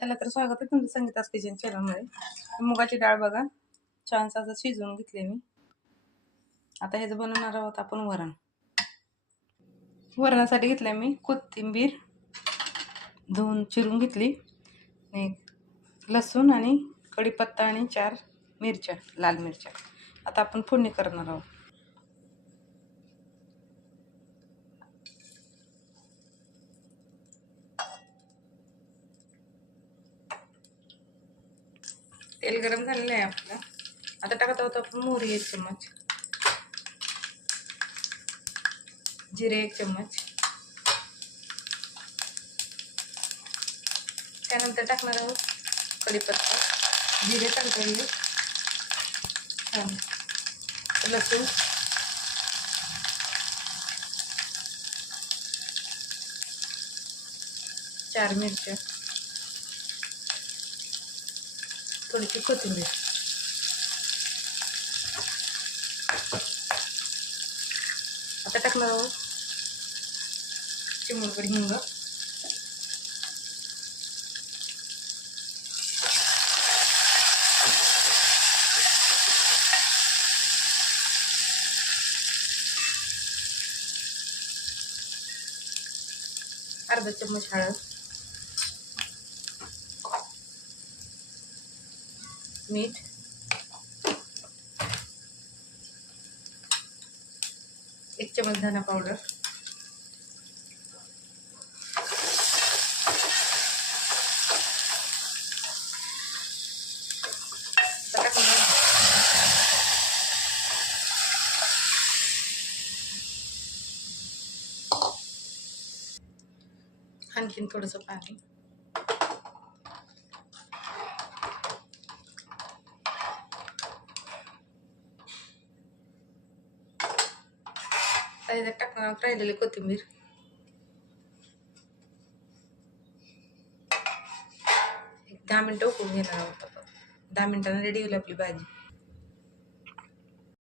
त्याला तर स्वागत आहे तुमचं संगीतास किचन चॅनलमध्ये. मुगाची डाळ बघा. छान असं शिजवून घेतले मी. आता ह्याचं बनवणार आहोत आपण वरण. वरणासाठी घेतलं मी कोथिंबीर धुवून चिरून घेतली लसूण आणि कढीपत्ता आणि चार मिरच्या लाल मिरच्या. आता आपण फोडणी करणार आहोत. तेल गरम झालेलं आहे आपलं. आता टाकत आहोत आपण मोहरी एक चम्मच. जिरे एक चम्मच. त्यानंतर टाकणार आहोत कढीपत्ता. जिरे टाकलेले छान. लसूण. चार मिरच्या. थोडीशी कोथिंबीर. आता टाकणार आहोत चिमूटभर हिंग अर्धा चम्मच हळद. मीठ. एक चमच धना पावडर आणखीन थोडंसं पाणी. त्याच्यात टाकणार आहोत राहिलेली कोथिंबीर एक दहा मिनटं उकळून घेणार आहोत आपण दहा मिनटांना रेडी होईल आपली भाजी